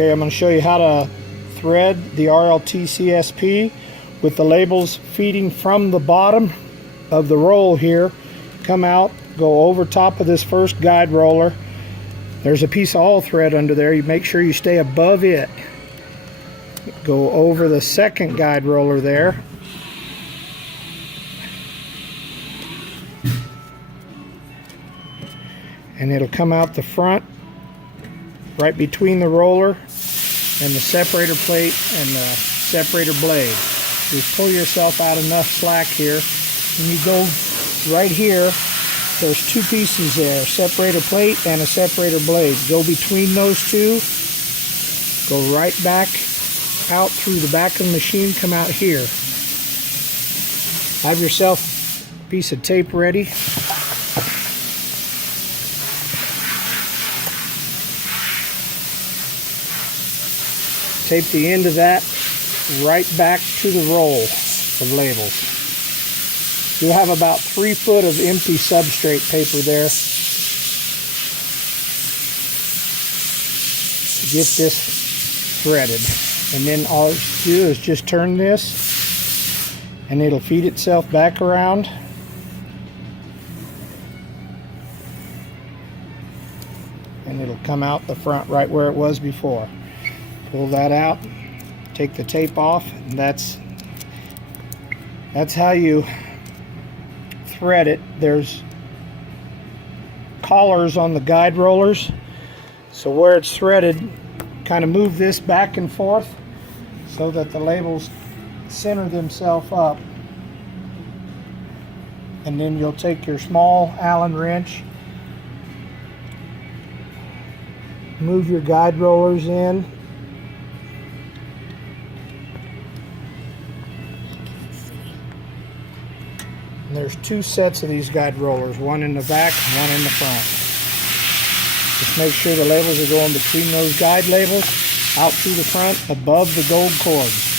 Okay, I'm going to show you how to thread the RLTC-SP with the labels feeding from the bottom of the roll here. Come out, go over top of this first guide roller. There's a piece of all thread under there. You make sure you stay above it. Go over the second guide roller there. And it'll come out the front, right between the roller and the separator plate and the separator blade. Just pull yourself out enough slack here. When you go right here, there's two pieces there, a separator plate and a separator blade. Go between those two, go right back out through the back of the machine, come out here. Have yourself a piece of tape ready. Tape the end of that right back to the roll of labels. You'll have about 3 foot of empty substrate paper there to get this threaded. And then all you do is just turn this and it'll feed itself back around. And it'll come out the front right where it was before. Pull that out, take the tape off, and that's how you thread it. There's collars on the guide rollers, so where it's threaded, kind of move this back and forth so that the labels center themselves up. And then you'll take your small Allen wrench, move your guide rollers in. And there's 2 sets of these guide rollers, one in the back and one in the front. Just make sure the labels are going between those guide labels, out through the front, above the gold cords.